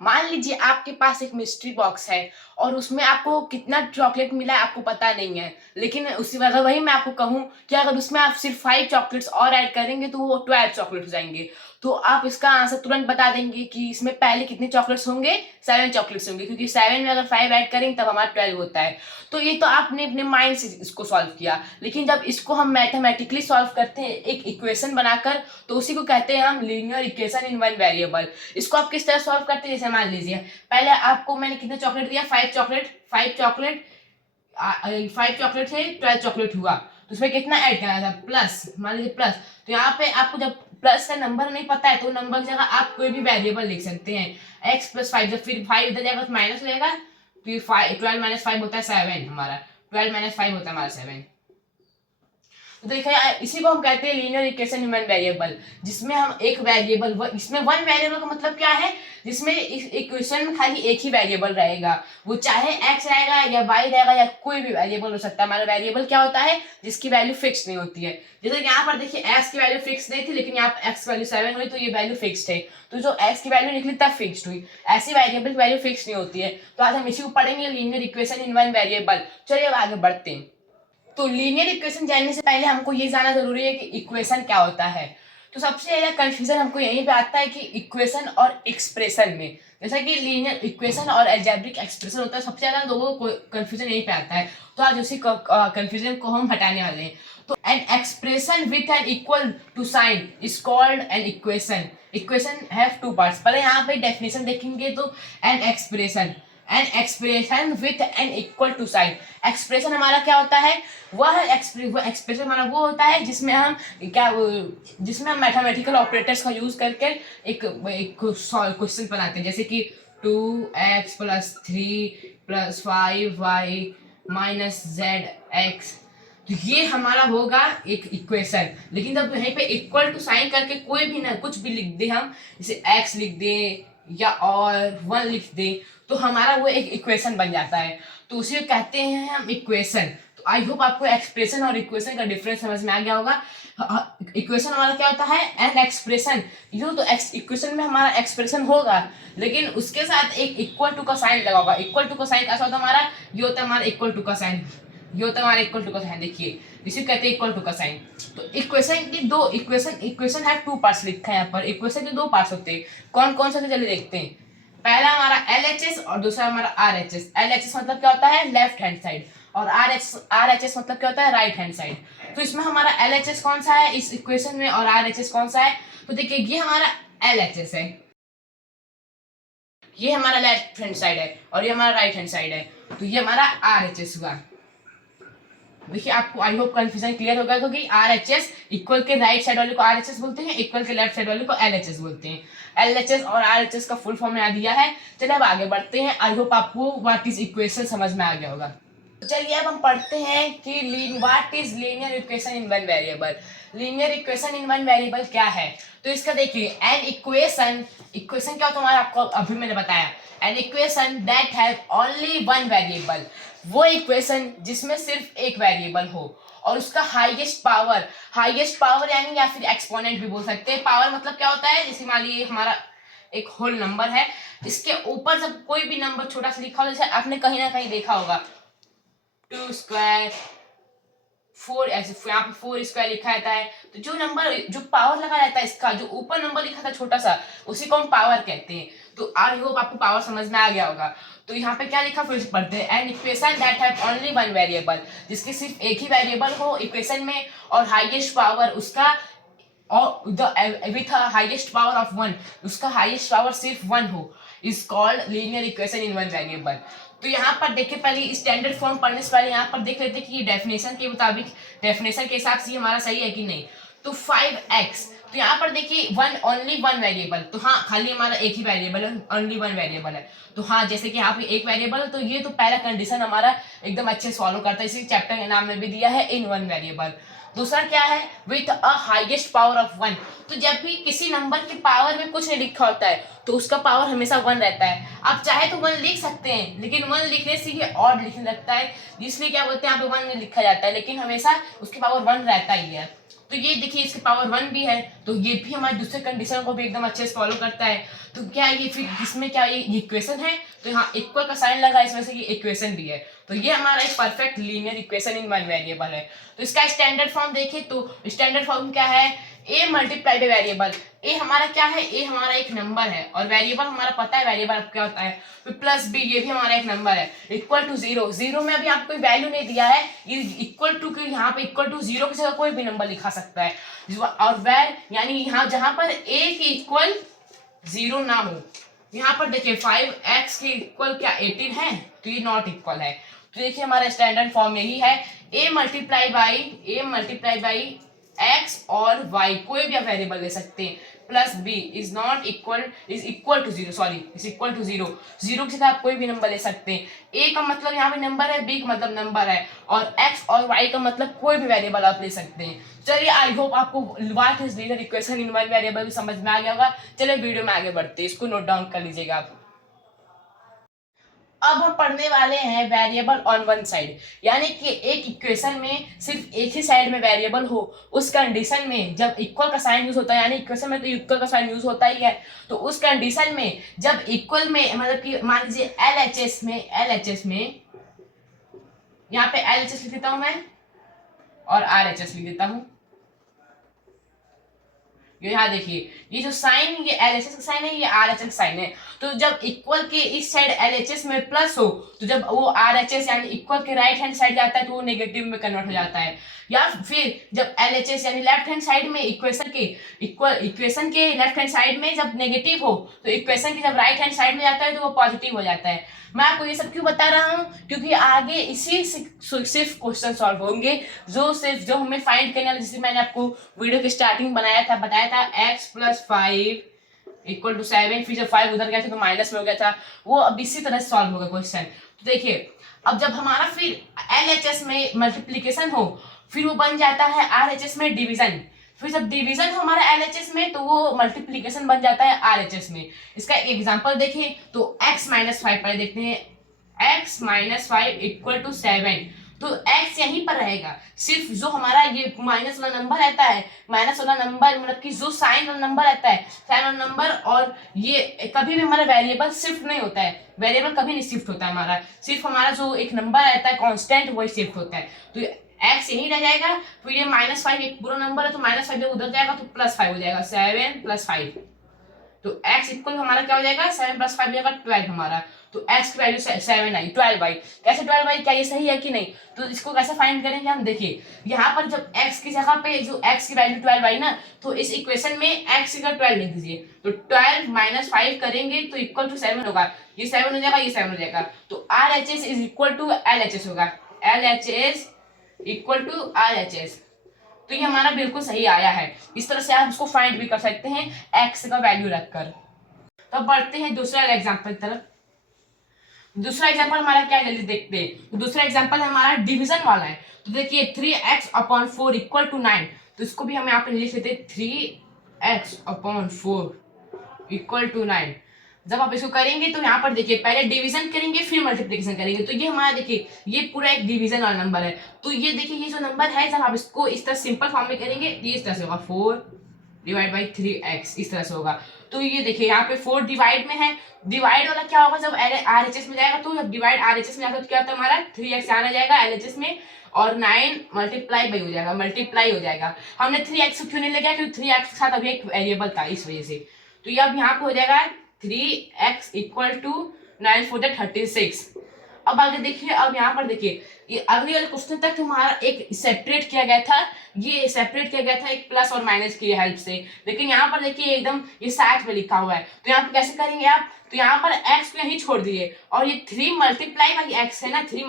मान लीजिए आपके पास एक मिस्ट्री बॉक्स है और उसमें आपको कितना चॉकलेट मिला है आपको पता नहीं है, लेकिन उसी अगर वही मैं आपको कहूं कि अगर उसमें आप सिर्फ 5 चॉकलेट्स और ऐड करेंगे तो वो 12 चॉकलेट हो जाएंगे, तो आप इसका आंसर तुरंत बता देंगे कि इसमें पहले कितने चॉकलेट्स होंगे। 7 चॉकलेट्स होंगे, क्योंकि 7 में अगर 5 ऐड करेंगे तब हमारा 12 होता है। तो ये तो आपने अपने माइंड से इसको सॉल्व किया, लेकिन जब इसको हम मैथमेटिकली सॉल्व करते हैं एक इक्वेशन बनाकर, तो उसी को कहते हैं हम linear equation in one variable. इसको आप किस तरह सॉल्व करते हैं, जैसे मान लीजिए पहले आपको मैंने कितने चॉकलेट दिया, 5 चॉकलेट। 5 चॉकलेट 5 चॉकलेट थे, 12 चॉकलेट हुआ, तो उसमें कितना ऐड करना था, प्लस, मान लीजिए प्लस। तो यहाँ पे आपको जब प्लस का नंबर नहीं पता है तो नंबर की जगह आप कोई भी वेरिएबल लिख सकते हैं, x+5। जब फिर 5 इधर जाएगा तो माइनस हो जाएगा, तो ये 12 - 5 होता है 7 हमारा, 12 - 5 होता है हमारा 7। तो देखिए इसी को हम कहते हैं linear equation in one variable, जिसमें हम एक वेरिएबल, इसमें वन वेरिएबल का मतलब क्या है, जिसमें इस इक्वेशन में खाली एक ही वेरिएबल रहेगा, वो चाहे x रहेगा या y रहेगा या कोई भी वेरिएबल हो सकता है। हमारा वेरिएबल क्या होता है, जिसकी वैल्यू फिक्स नहीं होती है। जैसे यहाँ पर देखिए x की वैल्यू फिक्स नहीं थी, लेकिन यहाँ पर x की वैल्यू 7 हुई तो ये वैल्यू फिक्स है, तो जो x की वैल्यू निकली तब फिक्स हुई। ऐसी वेरिएबल की वैल्यू फिक्स नहीं होती है। तो आज हम इसी को पढ़ेंगे, linear equation in one variable. चलिए अब आगे बढ़ते हैं। तो लीनियर इक्वेशन जानने से पहले हमको ये जानना जरूरी है कि इक्वेशन क्या होता है। तो सबसे ज्यादा कंफ्यूजन हमको यहीं पे आता है कि इक्वेशन और एक्सप्रेशन में। जैसा कि लीनियर इक्वेशन और अलजेब्रिक एक्सप्रेशन होता है, सबसे ज्यादा लोगों को कंफ्यूजन यहीं पे आता है। तो आज उसी कंफ्यूजन को हम हटाने वाले हैं। तो an expression with an equal to sign is called an equation. Equation have two parts. पहले यहाँ पे डेफिनेशन देखेंगे तो an expression with an equal to sign. Expression हमारा क्या होता है, वह एक्सप्रेशन हमारा वो होता है जिसमें हम मैथमेटिकल ऑपरेटर्स का यूज करके एक क्वेश्चन बनाते हैं, जैसे कि 2x + 3 + 5y - zx। तो ये हमारा होगा एक इक्वेशन। लेकिन जब यहीं पे इक्वल टू साइन करके कोई भी ना कुछ भी लिख दे, हम जैसे x लिख दे या और 1 लिख दे, तो हमारा वो एक इक्वेशन बन जाता है। तो उसे कहते हैं हम इक्वेशन। तो आई होप आपको एक्सप्रेशन और इक्वेशन का डिफरेंस समझ में आ गया होगा। इक्वेशन हमारा क्या होता है, एन एक्सप्रेशन। यू तो इक्वेशन में हमारा एक्सप्रेशन होगा, लेकिन उसके साथ एक इक्वल टू का साइन लगा होगा। इक्वल टू का साइन कैसा होता है हमारा, ये होता है हमारा इक्वल टू का साइन, ये होता है हमारा इक्वल टू का साइन। देखिए इसे कहते हैं इक्वल टू का साइन। तो इक्वेशन की दो इक्वेशन है 2 पार्ट्स लिखा है यहाँ पर। इक्वेशन के 2 पार्ट्स होते हैं। कौन कौन से, चलिए देखते हैं। पहला हमारा LHS और दूसरा हमारा RHS। LHS मतलब क्या होता है, लेफ्ट हैंड साइड, और RHS मतलब क्या होता है, राइट हैंड साइड। तो इसमें हमारा LHS कौन सा है इस इक्वेशन में, और RHS कौन सा है। तो देखिए ये हमारा LHS है, ये हमारा लेफ्ट हैंड साइड है, और ये हमारा राइट हैंड साइड है। तो ये हमारा RHS हुआ। देखिए आपको आई होप कंफ्यूजन क्लियर होगा, क्योंकि RHS इक्वल के राइट साइड वाले को RHS बोलते हैं, इक्वल के लेफ्ट साइड वाले को LHS बोलते हैं। LHS और RHS का फुल फॉर्म यहाँ दिया है। चलिए अब आगे बढ़ते हैं। आई होप आपको व्हाट इज इक्वेशन समझ में आ गया होगा। तो चलिए अब हम पढ़ते हैं कि what is linear equation in one variable. Linear equation in one variable क्या है। तो इसका देखिए, एन इक्वेशन क्या होता है आपको अभी मैंने बताया। An equation that have only one variable, वो इक्वेशन जिसमें सिर्फ एक वेरिएबल हो और उसका हाईएस्ट पावर यानी या फिर एक्सपोनेंट भी बोल सकते हैं। पावर मतलब क्या होता है, जैसे मान लीजिए हमारा एक होल नंबर है, इसके ऊपर जब कोई भी नंबर छोटा सा लिखा हो, जैसे आपने कहीं ना कहीं देखा होगा 2 स्क्वायर 4, ऐसे यहाँ पे 4 स्क्वायर लिखा रहता है। तो जो पावर लगा रहता है इसका, जो ऊपर नंबर लिखा था छोटा सा, उसी को हम पावर कहते हैं। तो आई होप आपको पावर समझ में आ गया होगा। तो यहाँ पे क्या लिखा फिर से पढ़ते हैं। An equation that have only one variable, जिसकी सिर्फ एक ही वेरिएबल हो इक्वेशन में, और हाईएस्ट पावर उसका और विथ हाईएस्ट पावर ऑफ 1, उसका हाईएस्ट पावर सिर्फ 1 हो, is called linear equation in one variable. तो यहाँ पर देखिए, पहले स्टैंडर्ड फॉर्म पढ़ने से पहले यहाँ पर देख लेते हैं कि ये डेफिनेशन के मुताबिक, डेफिनेशन के हिसाब से हमारा सही है कि नहीं। तो 5x, तो यहाँ पर देखिए ओनली वन वेरिएबल, तो हाँ खाली हमारा एक ही वेरिएबल है, ओनली वन वेरिएबल है। तो हाँ जैसे कि यहाँ पे एक वेरिएबल है, तो ये तो पहला कंडीशन हमारा एकदम अच्छे सॉल्व करता है। इसी चैप्टर के नाम में भी दिया है इन वन वेरिएबल। दूसरा क्या है, with a highest power of 1। तो जब भी किसी नंबर के पावर में कुछ नहीं लिखा होता है तो उसका पावर हमेशा 1 रहता है। आप चाहे तो 1 लिख सकते हैं, लेकिन 1 लिखने से ये ऑड लिखने लगता है, इसलिए क्या बोलते हैं यहाँ पे 1 नहीं लिखा जाता है, लेकिन हमेशा उसके पावर 1 रहता ही है। तो ये देखिए इसकी पावर 1 भी है, तो ये भी हमारे दूसरे कंडीशन को भी एकदम अच्छे से फॉलो करता है। तो क्या ये फिर इसमें क्या ये इक्वेशन है, तो यहाँ इक्वल का साइन लगा, इस वजह से ये इक्वेशन भी है। तो ये हमारा एक perfect linear equation in one variable है। तो इसका स्टैंडर्ड फॉर्म देखें तो स्टैंडर्ड फॉर्म क्या है, ए मल्टीप्लाई बाई वेरिएबल। ए हमारा क्या है, ए हमारा एक नंबर है और वेरिएबल हमारा पता है वेरिएबल क्या होता है, फिर प्लस बी ये भी हमारा एक नंबर है, इक्वल टू जीरो। जीरो में अभी आपको कोई वैल्यू नहीं दिया है, ये इक्वल टू के यहाँ पे इक्वल टू जीरो की जगह कोई भी नंबर लिखा सकता है। और वेर यानी यहाँ जहां पर ए के इक्वल जीरो ना हो, यहाँ पर देखिए 5x के इक्वल क्या 18 है, तो ये नॉट इक्वल है। तो देखिए हमारा स्टैंडर्ड फॉर्म यही है, ए मल्टीप्लाई बाई एक्स और वाई कोई भी आप वेरिएबल ले सकते हैं, plus b is equal to zero, sorry is equal to zero. Zero की जगह आप कोई भी नंबर ले सकते हैं। ए का मतलब यहाँ पे नंबर है, बी का मतलब नंबर है, और एक्स और वाई का मतलब कोई भी वेरिएबल आप ले सकते हैं। चलिए आई होप आपको what is linear equation in one variable भी समझ में आ गया होगा। चलिए वीडियो में आगे बढ़ते हैं, इसको नोट डाउन कर लीजिएगा आप। अब हम पढ़ने वाले हैं वेरिएबल ऑन वन साइड, यानी कि एक इक्वेशन में सिर्फ एक ही साइड में वेरिएबल हो, उस कंडीशन में जब इक्वल का साइन यूज होता है, यानी इक्वेशन में तो इक्वल का साइन यूज होता ही है, तो उस कंडीशन में जब इक्वल में मतलब कि मान लीजिए एलएचएस में यहाँ पे एलएचएस लिख देता हूं मैं और आरएचएस लिख देता हूं। यहाँ देखिए ये जो साइन, ये एलएचएस का साइन है, ये आरएचएस का साइन है। तो जब इक्वल के इस साइड एलएचएस में प्लस हो, तो जब वो आरएचएस यानी इक्वल के राइट हैंड साइड जाता है तो वो नेगेटिव में कन्वर्ट हो जाता है। या फिर जब एलएचएस यानी लेफ्ट हैंड साइड में इक्वेशन के लेफ्ट हैंड साइड में जब नेगेटिव हो, तो इक्वेशन के जब राइट हैंड साइड में जाता है तो वो पॉजिटिव हो जाता है। मैं आपको ये सब क्यों बता रहा हूँ, क्योंकि आगे इसी से सिर्फ क्वेश्चन सॉल्व होंगे जो हमें फाइंड करने वाले, जैसे मैंने आपको वीडियो की स्टार्टिंग बताया था x + 5 = 7, फिर जब 5 उधर गया था तो माइनस में हो गया था, वो अब इसी तरह से सॉल्व होगा क्वेश्चन। तो देखिए अब जब हमारा फिर LHS में मल्टीप्लीकेशन हो, फिर वो बन जाता है RHS में डिवीजन, फिर जब डिवीजन हो हमारा LHS में तो वो मल्टीप्लीकेशन बन जाता है RHS में। इसका एग्जांपल देखिए तो x - 5 पहले देखते हैं, x - 5 = 7, तो x यहीं पर रहेगा, सिर्फ जो हमारा ये माइनस वाला नंबर रहता है, माइनस वाला नंबर मतलब कि जो साइन वाला नंबर रहता है, साइन वाला नंबर, और ये कभी भी हमारा वेरिएबल शिफ्ट नहीं होता है, वेरिएबल कभी नहीं शिफ्ट होता है हमारा, सिर्फ हमारा जो एक नंबर रहता है कांस्टेंट वही शिफ्ट होता है। तो x यहीं रह जाएगा, फिर ये -5 एक पूरा नंबर है तो -5 जब उधर जाएगा तो +5 हो जाएगा, 7 + 5, तो x इक्वल हमारा क्या हो जाएगा, 7 + 5 हो जाएगा 12 हमारा। तो x की वैल्यू 7 आई, 12 बाई, कैसे 12 बाई, क्या ये सही है कि नहीं, तो इसको कैसे फाइंड करेंगे हम, देखिए यहाँ पर जब x की जगह पे जो x की वैल्यू 12 आई ना, तो इस इक्वेशन में x का 12 लिख दीजिए, तो 12 - 5 करेंगे तो इक्वल टू 7 होगा, ये 7 हो जाएगा, ये 7 हो जाएगा, तो RHS = LHS होगा, LHS = RHS। तो ये हमारा बिल्कुल सही आया है। इस तरह से आप उसको फाइंड भी कर सकते हैं x का वैल्यू रखकर। तो बढ़ते हैं दूसरा एग्जांपल की तरफ। दूसरा एग्जांपल हमारा क्या है जल्दी देखते हैं। तो दूसरा एग्जांपल हमारा डिवीजन वाला है। तो देखिए 3x/4 = 9, तो इसको भी हम यहाँ पे लिख लेते हैं 3x/4 = 9। जब आप इसको करेंगे तो यहाँ पर देखिए पहले डिवीजन करेंगे फिर मल्टीप्लिकेशन करेंगे, तो ये हमारा देखिए ये पूरा एक डिवीजन वाला नंबर है। तो ये देखिए ये जो नंबर है, जब आप इसको इस तरह सिंपल फॉर्म में करेंगे ये इस तरह से होगा, 4/3x इस तरह से होगा। तो ये देखिए यहाँ पे 4 डिवाइड में है, डिवाइड वाला क्या होगा, जब RHS में जाएगा तो जब डिवाइड RHS में जाएगा तो क्या होता है हमारा 3x आना जाएगा LHS में, और 9 मल्टीप्लाई बाई हो जाएगा, मल्टीप्लाई हो जाएगा। हमने 3x क्यों नहीं ले गया, क्योंकि 3x के साथ अभी एक वेरिएबल था इस वजह से। तो ये अब यहाँ पे हो जाएगा 3x = 9 × 4 = 36। अब आगे देखिए, अब यहाँ पर देखिए ये अगले वाले क्वेश्चन तक हमारा एक सेपरेट किया गया था, ये सेपरेट किया गया था एक प्लस और माइनस की हेल्प से, लेकिन यहाँ पर देखिए एकदम ये साथ में लिखा हुआ है। तो यहाँ पर कैसे करेंगे आप, तो यहाँ पर x को यहीं छोड़ दिए, और ये 3 × x है ना, 3 ×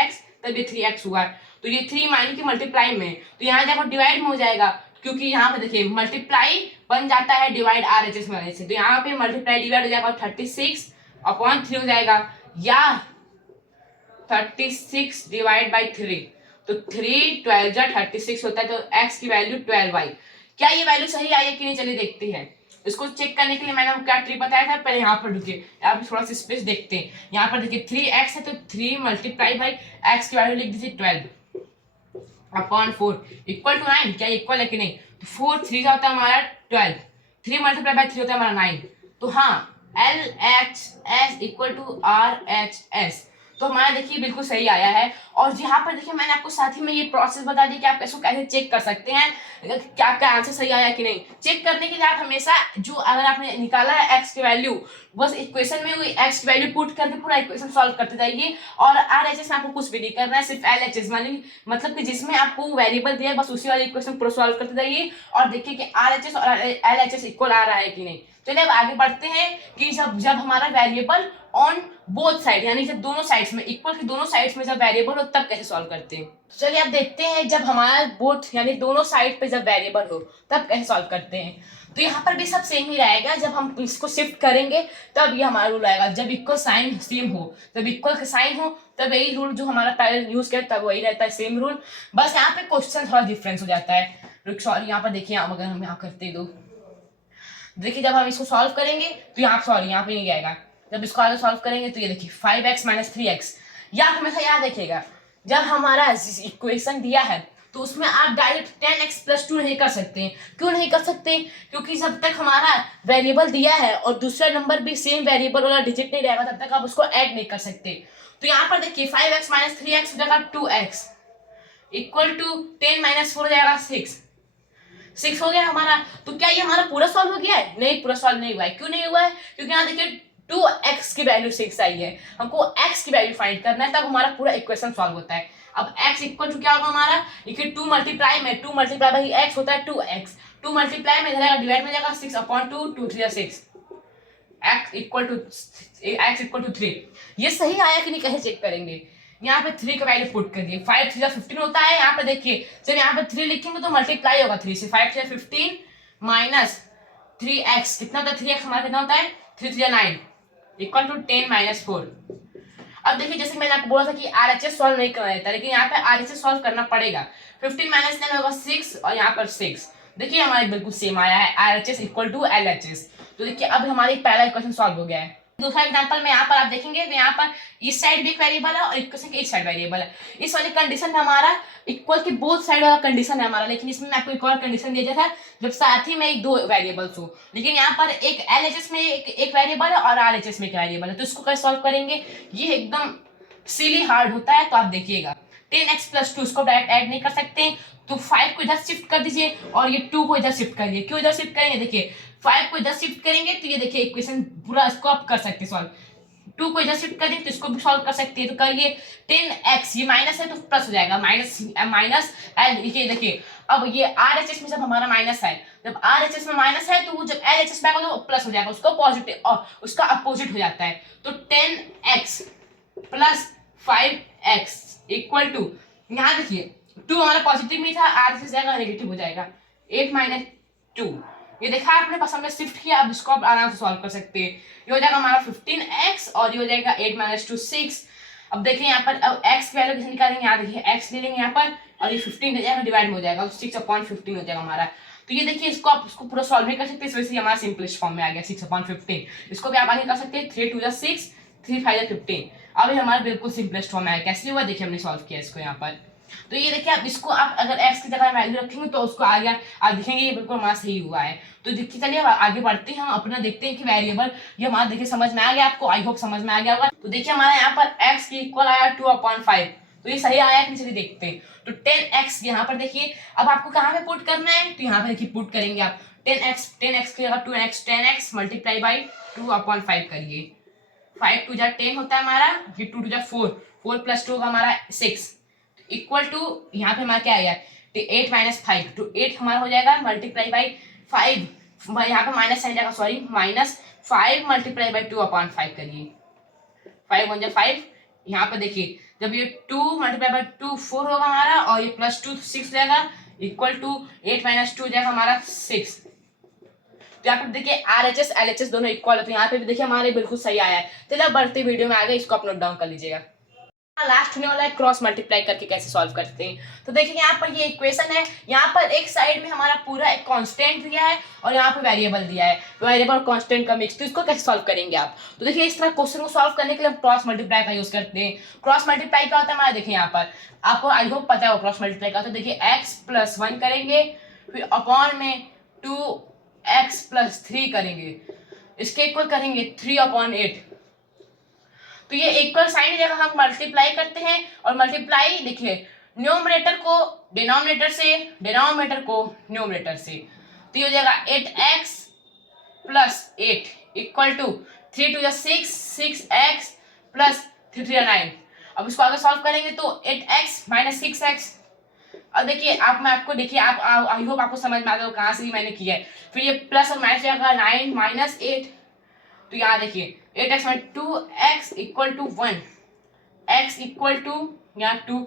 x तब ये 3x हुआ, तो ये 3 माइनस की मल्टीप्लाई में, तो यहाँ जाकर डिवाइड में हो जाएगा, क्योंकि यहाँ पे देखिए मल्टीप्लाई बन जाता है डिवाइड RHS में आने से, तो यहाँ पे मल्टीप्लाई डिवाइड हो जाएगा 36/3 हो जाएगा, या 36 / 3, तो 3 12 जा 36 होता है, तो x की वैल्यू 12 आई। क्या ये वैल्यू सही आई है कि नहीं, चलिए देखते हैं। इसको चेक करने के लिए मैंने आपको क्या ट्रिक बताया था, पहले यहाँ पर रुकिए, यहाँ पे थोड़ा सा स्पेस देखते हैं। यहाँ पर देखिए 3x है तो 3 × x की वैल्यू लिख दीजिए 12, अपॉन 4 इक्वल टू 9। क्या इक्वल है कि नहीं? तो 4 3 का होता है हमारा 12, 3 मल्टीप्लाई बाय 3 होता है हमारा 9। तो हाँ, L H S equal to R H S, तो हमारा देखिए बिल्कुल सही आया है। और यहाँ पर देखिए मैंने आपको साथ ही में ये प्रोसेस बता दी कि आप इसको कैसे चेक कर सकते हैं क्या आपका आंसर सही आया कि नहीं। चेक करने के लिए आप हमेशा जो अगर आपने निकाला है एक्स की वैल्यू, बस इक्वेशन में वही एक्स की वैल्यू पुट करके पूरा इक्वेशन सॉल्व करते जाइए। और आरएचएस में आपको कुछ भी नहीं करना है, सिर्फ एलएचएस मतलब कि जिसमें आपको वेरिएबल दिया है बस उसी वाले इक्वेशन पूरा सॉल्व करते जाइए और देखिए कि आरएचएस और एलएचएस इक्वल आ रहा है कि नहीं। चलिए अब आगे बढ़ते हैं कि जब हमारा वेरिएबल ऑन बोथ साइड यानी जब दोनों साइड्स में इक्वल की दोनों साइड्स में जब वेरिएबल हो तब कैसे सॉल्व करते हैं। चलिए अब देखते हैं जब हमारा बोथ यानी दोनों साइड पे जब वेरिएबल हो तब कैसे सॉल्व करते हैं। तो यहाँ पर भी सब सेम ही रहेगा, जब हम इसको शिफ्ट करेंगे तब ये हमारा रूल आएगा। जब इक्वल साइन सेम हो, जब इक्वल का साइन हो तब यही रूल जो हमारा पहले यूज किया तब वही रहता है, सेम रूल। बस यहाँ पे क्वेश्चन थोड़ा डिफरेंस हो जाता है। सॉरी यहाँ पर देखिए, अगर हम यहाँ करते दो, देखिए जब हम इसको सॉल्व करेंगे तो यहाँ सॉरी यहाँ पे नहीं आएगा। जब इसको आगे सॉल्व करेंगे तो ये देखिए 5x माइनस 3x। या हमेशा याद रखिएगा जब हमारा इक्वेशन दिया है तो उसमें आप डायरेक्ट 10x प्लस 2 नहीं कर सकते। क्यों नहीं कर सकते? क्योंकि जब तक हमारा वेरिएबल दिया है और दूसरा नंबर भी सेम वेरिएबल वाला डिजिट नहीं रहेगा तब तक आप उसको ऐड नहीं कर सकते। तो यहाँ पर देखिए 5x माइनस 3x हो जाएगा 2x इक्वल टू 10 माइनस 4 हो जाएगा 6 हो गया हमारा। तो क्या ये हमारा पूरा सॉल्व हो गया है? नहीं, पूरा सॉल्व नहीं हुआ है। क्यों नहीं हुआ है? क्योंकि यहाँ देखिए 2x की वैल्यू 6 आई है, हमको x की वैल्यू फाइंड करना है, तब हमारा पूरा इक्वेशन सॉल्व होता है। अब x इक्वल टू क्या होगा हमारा, देखिए 2 मल्टीप्लाई में 2 मल्टीप्लाई बाई x होता है 2x, 2 मल्टीप्लाई में इधर डिवाइड में जाएगा 6 अपॉन 2, 2 3 6, x इक्वल टू 3। ये सही आया कि नहीं कैसे चेक करेंगे? यहाँ पे 3 का वैल्यू पुट करिए, 5 3 15 होता है। यहाँ पे देखिए जब यहाँ पे 3 लिखेंगे तो मल्टीप्लाई होगा 3 से, 5 3 15 माइनस 3x कितना होता है, 3x हमारा कितना होता है 3 3 9 इक्वल टू 10 माइनस 4। अब देखिए जैसे मैंने आपको बोला था कि आरएचएस सॉल्व नहीं करना रहता, लेकिन यहाँ पे आरएचएस सॉल्व करना पड़ेगा। 15 माइनस 9 होगा 6 और यहाँ पर 6। देखिए हमारे बिल्कुल सेम आया है, आरएचएस इक्वल टू एलएचएस। तो देखिए अब हमारी पहला इक्वेशन सॉल्व हो गया है। दूसरा एग्जांपल में यहाँ पर आप देखेंगे तो यहाँ पर इस साइड भी एक वेरिएबल है और इक्वेशन के इस साइड वेरिएबल है। इस वाली कंडीशन में हमारा इक्वल के बोथ साइड वाला कंडीशन है हमारा, लेकिन इसमें मैं आपको एक और कंडीशन दिया था जब साथ ही में एक दो वेरिएबल्स हो। लेकिन यहाँ पर एक एलएचएस में एक वेरिएबल है और आरएचएस में एक वेरिएबल है, तो इसको कैसे सॉल्व करेंगे? ये एकदम सिली हार्ड होता है। तो आप देखिएगा 10x प्लस 2 इसको डायरेक्ट ऐड नहीं कर सकते, तो 5 को इधर शिफ्ट कर दीजिए और ये 2 को इधर शिफ्ट करिए। क्यों इधर शिफ्ट करेंगे? देखिए 5 को इधर शिफ्ट करेंगे तो ये देखिए इक्वेशन पूरा इसको आप कर सकते हैं सॉल्व। 2 को इधर शिफ्ट कर देंगे तो इसको भी सॉल्व कर सकते हैं। तो करिए 10x, ये माइनस है तो प्लस हो जाएगा, माइनस ये देखिए अब ये आरएचएस में जब हमारा माइनस है, जब आरएचएस में माइनस है तो वो जब एलएचएस में आएगा तो प्लस हो जाएगा, उसको पॉजिटिव और उसका अपोजिट हो जाता है। तो 10x plus 5x equal to, यहाँ देखिए 2 हमारा पॉजिटिव में था, आरएचएस जाएगा नेगेटिव हो जाएगा, 8 माइनस 2। ये देखा आपने बस हमने शिफ्ट किया, अब इसको आप आराम से सॉल्व कर सकते हैं। ये हो जाएगा हमारा 15x और ये हो जाएगा 8 माइनस 2 6। अब देखिए यहाँ पर अब x की वैल्यू कैसे निकालेंगे, यहाँ देखिए x ले लेंगे यहाँ पर और ये 15 हो जाएगा डिवाइड में हो जाएगा, 6 अपॉन 15 हो जाएगा हमारा। तो ये देखिए इसको आप उसको पूरा सॉल्व नहीं कर सकते, इस वजह से हमारा सिंपलेस्ट फॉर्म में आ गया 6 अपॉन 15। इसको भी आप आगे कर सकते हैं 3 2 6 3 5 15। अब ये हमारा बिल्कुल सिंपलेस्ट फॉर्म में आया। कैसे हुआ देखिए हमने सॉल्व किया इसको यहाँ पर। तो ये देखिए आप इसको आप अगर x की जगह वैल्यू रखेंगे तो उसको आ गया, आप देखेंगे ये बिल्कुल हमारा सही हुआ है। तो देखिए चलिए अब आगे बढ़ते हैं, हम अपना देखते हैं कि वेरिएबल ये हमारा देखिए समझ में आ गया आपको, आई होप समझ में आ गया होगा। तो देखिए हमारा यहाँ पर x की इक्वल आया 2/5, तो ये सही आया कि नहीं चलिए देखते हैं। तो 10x यहाँ पर देखिए अब आपको कहाँ पे पुट करना है, तो यहाँ पे देखिए पुट करेंगे आप 10x की जगह 2x 10x मल्टीप्लाई बाई 2/5 करिए, 5 2 10 होता है हमारा, फिर 2 2 4, 4 प्लस 2 होगा हमारा 6 इक्वल टू यहाँ पे हमारा क्या आएगा 8 माइनस 5, तो 8 हमारा हो जाएगा मल्टीप्लाई बाई 5, यहाँ पे माइनस साइन जाएगा सॉरी, माइनस 5 मल्टीप्लाई बाई 2/5 करिए, 5 1 5। यहाँ पे देखिए जब ये 2 मल्टीप्लाई बाई 2 4 होगा हमारा और ये प्लस 2 6 हो जाएगा इक्वल टू 8 माइनस 2 हो जाएगा हमारा 6। तो यहाँ पे देखिए आरएचएस एलएचएस दोनों इक्वल है, तो यहाँ पे भी देखिए हमारे बिल्कुल सही आया है। चलिए अब बढ़ते वीडियो में आगे इसको आप नोट डाउन कर लीजिएगा। लास्ट होने वाला है क्रॉस मल्टीप्लाई करके कैसे सॉल्व करते हैं। तो देखिए यहाँ पर ये इक्वेशन है, यहाँ पर एक साइड में हमारा पूरा एक कांस्टेंट दिया है और यहाँ पे वेरिएबल दिया है, वेरिएबल और कांस्टेंट का मिक्स। तो इसको कैसे सॉल्व करेंगे आप? तो देखिए इस तरह क्वेश्चन को सॉल्व करने के लिए हम क्रॉस मल्टीप्लाई का यूज करते हैं। क्रॉस मल्टीप्लाई क्या होता है हमारा, देखिए यहाँ पर आपको आई होप पता है वो क्रॉस मल्टीप्लाई का होता है। देखिए x+1 करेंगे, फिर अपॉन में 2x+3 करेंगे, इसके इक्वल करेंगे 3/8। तो ये इक्वल साइन जगह हम मल्टीप्लाई करते हैं, और मल्टीप्लाई देखिए न्यूमरेटर को डिनोमिनेटर से, डिनोमिनेटर को न्यूमरेटर से। तो ये हो जाएगा 8x+8 equal to 3 2 6, 6x plus 3 3 9। अब इसको आगे सॉल्व करेंगे तो 8x - 6x। अब देखिए मैं आपको देखिए आप आई होप आपको समझ में आ गया कहाँ से भी मैंने किया है। फिर ये प्लस और माइनस जाएगा 9 - 8। तो यहाँ देखिए 8x - 2x equal to 1, x equal to यहाँ 2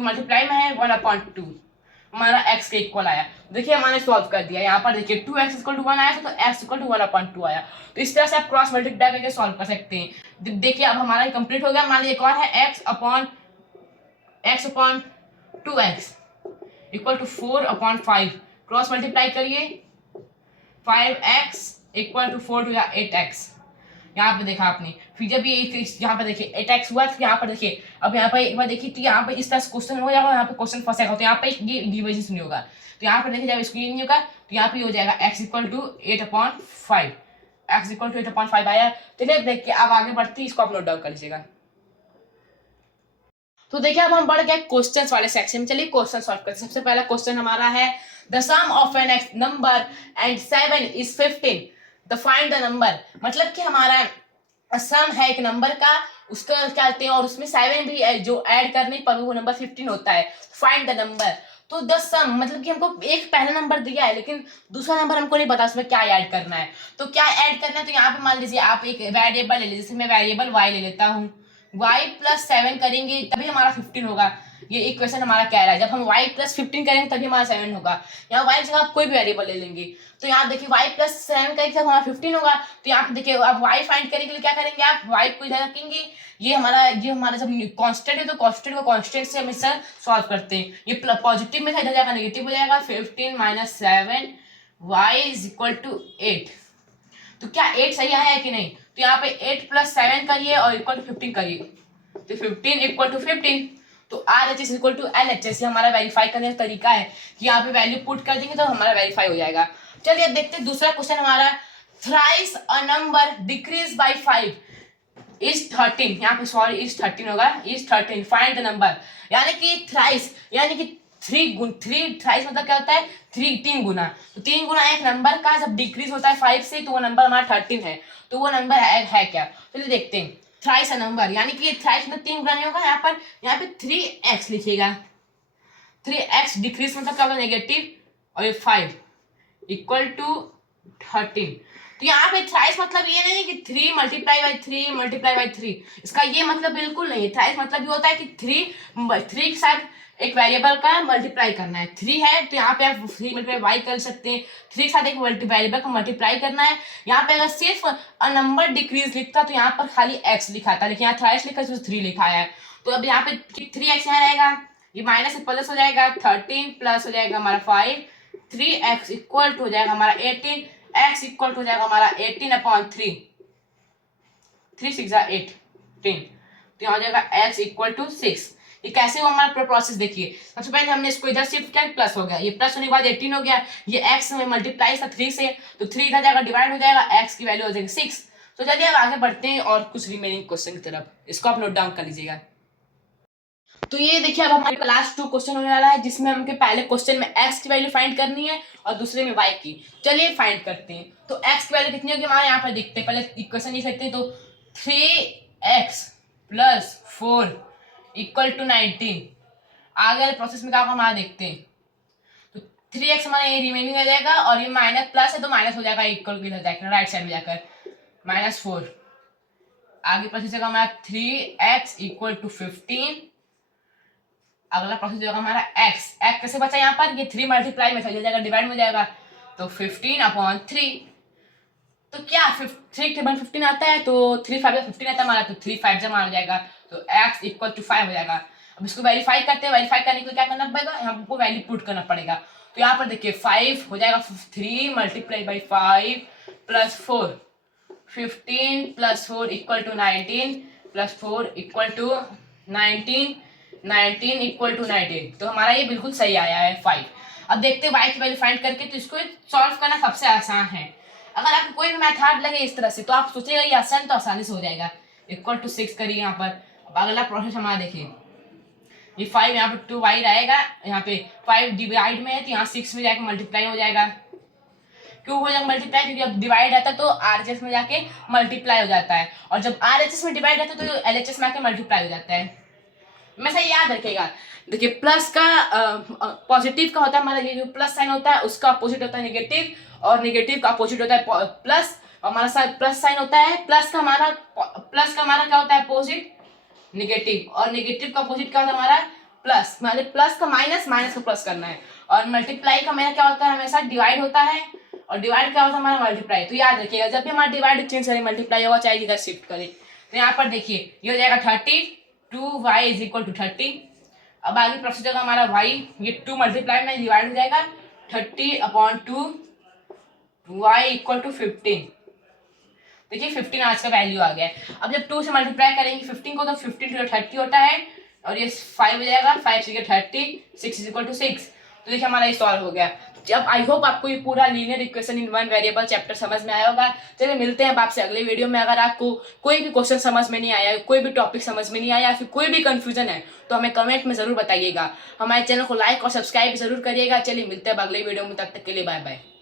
मल्टीप्लाई में है 1/2 हमारा x के इक्वल आया। देखिए हमारे सॉल्व कर दिया। यहाँ पर देखिए 2x इक्वल टू 1 आया था, तो x इक्वल टू 1/2 आया। तो इस तरह से आप क्रॉस मल्टीप्लाई करके सॉल्व कर सकते हैं। देखिए अब हमारा कंप्लीट हो गया। मान लीजिए एक और है x/2x equal to 4/5। Cross multiply करिए, 5x इक्वल टू 4 या 8x। यहाँ पे देखा आपने। फिर जब ये यहाँ पे देखिए 8x हुआ, तो यहाँ पर देखिए अब यहाँ पे एक बार देखिए, तो यहाँ पे इस तरह से क्वेश्चन हो जाएगा, यहाँ पे क्वेश्चन फंसेगा, तो यहाँ पे ये डिविजन नहीं होगा। तो यहाँ पर देखिए जब इसको ये नहीं होगा, तो यहाँ पे हो जाएगा x equal to 8/5। x equal to 8/5 आया। चलिए देखिए अब आगे बढ़ते हैं, इसको आप नोट डाउन कर लीजिएगा। तो देखिए अब हम बढ़ गए क्वेश्चंस वाले सेक्शन में। चलिए क्वेश्चन सॉल्व करते हैं। सबसे पहला क्वेश्चन हमारा है the sum of n x number and 7 is 15, the find the number. मतलब कि हमारा सम है एक नंबर का, उसका क्या कहते हैं, और उसमें 7 भी है जो ऐड करने पर वो नंबर 15 होता है। Find the number. तो द सम मतलब कि हमको एक पहला नंबर दिया है, लेकिन दूसरा नंबर हमको नहीं पता उसमें क्या ऐड करना है। तो क्या ऐड करना है, तो यहाँ पे मान लीजिए आप एक वेरिएबल ले लीजिए। जैसे मैं वेरिएबल y ले लेता हूँ, y+7 करेंगे तभी हमारा 15 होगा। ये इक्वेशन हमारा कह रहा है जब हम y+15 करेंगे तभी हमारा 7 होगा। यहाँ y की जगह आप कोई भी वेरिएबल ले लेंगे। तो यहाँ देखिए y+7 करेंगे तब हमारा 15 होगा। तो यहाँ पे देखिए आप y फाइंड करने के लिए क्या करेंगे, आप y को इधर रखेंगे। ये हमारा जब कांस्टेंट है तो कांस्टेंट को कांस्टेंट से हमेशा सॉल्व करते हैं। ये पॉजिटिव में था, इधर जाकर नेगेटिव हो जाएगा। 15 - 7 y = 8। तो क्या 8 सही आया है कि नहीं? तो यहाँ पे 8+7 करिए और इक्वल टू 15 करिए, तो 15 इक्वल टू 15। तो RHS इक्वल टू LHS हमारा वेरीफाई करने का तरीका है कि यहाँ पे वैल्यू पुट कर देंगे तो हमारा वेरीफाई हो जाएगा। चलिए अब देखते हैं दूसरा क्वेश्चन हमारा। Thrice a number decrease by 5 is 13। यहाँ पे सॉरी इज 13 होगा, इज 13 फाइंड द नंबर। यानी कि थ्राइस यानी कि 3 थ्राइस मतलब क्या होता है, 3 गुना। तो 3 गुना एक नंबर का जब डिक्रीज होता है 5 से, तो वो नंबर हमारा 13 है। तो वो नंबर है क्या? चलिए देखते हैं। थ्राइस अ नंबर यानी कि थ्राइस मतलब 3 गुना नहीं होगा। यहाँ पे 3x लिखिएगा। 3x डिक्रीज मतलब क्या होगा, नेगेटिव, और ये 5 इक्वल टू 13। तो यहाँ पे थ्राइस मतलब ये नहीं कि 3 × 3 इसका ये मतलब बिल्कुल नहीं है। थ्राइस मतलब ये होता है कि 3 के साथ एक वेरिएबल का मल्टीप्लाई करना है। 3 है तो यहाँ पे आप 3 मल्टीप्लाई वाई कर सकते हैं। 3 के साथ एक वेरिएबल का मल्टीप्लाई करना है। यहाँ पे अगर सिर्फ अ नंबर डिक्रीज लिखता तो यहाँ पर खाली x लिखा था, लेकिन यहाँ थ्राइस लिखा तो 3 लिखा है। तो अब यहाँ पे 3x यहाँ रहेगा, ये माइनस से प्लस हो जाएगा, 13 प्लस हो जाएगा हमारा 5, 3x इक्वल टू हो जाएगा हमारा 18, x इक्वल टू हो जाएगा हमारा 18/3, 3 6 18। तो यहाँ हो जाएगा x इक्वल टू 6। ये कैसे हो हमारा प्रोसेस देखिए। सबसे पहले हमने इसको इधर शिफ्ट किया, प्लस हो गया, ये प्लस होने के बाद 18 हो गया। ये x में मल्टीप्लाई था 3 से, तो 3 इधर जाएगा डिवाइड हो जाएगा, x की वैल्यू हो जाएगी 6। तो चलिए अब आगे बढ़ते हैं और कुछ रिमेनिंग क्वेश्चन की तरफ। इसको आप नोट डाउन कर लीजिएगा। तो ये देखिए अब हमारे लास्ट 2 क्वेश्चन होने वाला है, जिसमें हमके पहले क्वेश्चन में x की वैल्यू फाइंड करनी है और दूसरे में y की। चलिए फाइंड करते हैं। तो x की वैल्यू कितनी होगी हमारे यहाँ पर देखते हैं। पहले इक्वेशन लिख सकते हैं। तो 3x + 4 = 19। आगे वाले प्रोसेस में क्या होगा हमारा देखते हैं। तो 3x हमारा ये रिमेनिंग आ जाएगा, और ये माइनस प्लस है तो माइनस हो जाएगा, इक्वल की जाकर राइट साइड में जाकर -4। आगे प्रोसेस होगा हमारा 3x = 15। अगला प्रोसेस होगा हमारा x कैसे बचा यहाँ पर, ये 3 मल्टीप्लाई में था, ये जाएगा डिवाइड में जाएगा, तो 15/3। तो क्या 3 टेबल 15 आता है, तो 3 5 15 आता है हमारा, तो 3 5 जमा हो जाएगा, तो x इक्वल टू 5 हो जाएगा। अब इसको वेरीफाई करते हैं, वेरीफाई करने के लिए क्या करना पड़ेगा, हमको वैल्यू पुट करना पड़ेगा। तो यहाँ पर देखिए 5 हो जाएगा 3 multiply by 5 plus 4, 15 plus 4 equal to 19 plus 4 equal to 19, 19 equal to 19। तो हमारा ये बिल्कुल सही आया है 5। अब देखते हैं y की वैल्यू फाइंड करके, तो इसको सॉल्व करना सबसे आसान है। अगर आपको कोई भी मेथड लगे इस तरह से, तो आप सोचेगा ये आसान, तो आसानी से हो जाएगा। इक्वल टू 6 करिए यहाँ पर। अब अगला प्रोसेस हमारा देखिए, ये 5 यहाँ पर 2 y रहेगा, यहाँ पे 5 डिवाइड में है तो यहाँ 6 में जाके मल्टीप्लाई हो जाएगा। क्यों हो जाएगा मल्टीप्लाई, क्योंकि अब डिवाइड रहता है तो आरएचएस में जाके मल्टीप्लाई हो जाता है, और जब आरएचएस में डिवाइड रहता है तो एलएचएस में आके मल्टीप्लाई हो जाता है। हमेशा याद रखिएगा। देखिए प्लस का पॉजिटिव का होता है हमारा, ये जो प्लस साइन होता है उसका अपोजिट होता है नेगेटिव, और नेगेटिव का अपोजिट होता है प्लस। हमारा प्लस साइन होता है, प्लस का हमारा क्या होता है अपोजिट, नेगेटिव, और नेगेटिव का अपोजिट क्या होता है हमारा प्लस। मतलब प्लस का माइनस, माइनस का प्लस करना है। और मल्टीप्लाई का मेरा क्या होता है, हमेशा डिवाइड होता है, और डिवाइड क्या होता है हमारा मल्टीप्लाई। तो याद रखिएगा जब भी हमारा डिवाइड चेंज करें मल्टीप्लाई होगा, चाहे इधर शिफ्ट करें। तो यहाँ पर देखिए ये हो जाएगा 30, 2y इज इक्वल टू 30। अब आगे प्रोसीजर का हमारा y, ये 2 मल्टीप्लाई में डिवाइड हो जाएगा, 30/2 y इक्वल टू 15। देखिए 15 आज का वैल्यू आ गया है। अब जब 2 से मल्टीप्लाई करेंगे 15 को, तो 15 टू 30 होता है, और ये 5 हो जाएगा, 5 से 30, 6 इज इक्वल टू 6। तो देखिए हमारा ये सॉल्व हो गया। जब आई होप आपको ये पूरा linear equation in one variable chapter समझ में आया होगा। चलिए मिलते हैं अब आपसे अगले वीडियो में। अगर आपको कोई भी क्वेश्चन समझ में नहीं आया, कोई भी टॉपिक समझ में नहीं आया, फिर कोई भी कंफ्यूजन है, तो हमें कमेंट में जरूर बताइएगा। हमारे चैनल को लाइक और सब्सक्राइब जरूर करिएगा। चलिए मिलते हैं अब अगले वीडियो में, तब तक के लिए बाय बाय।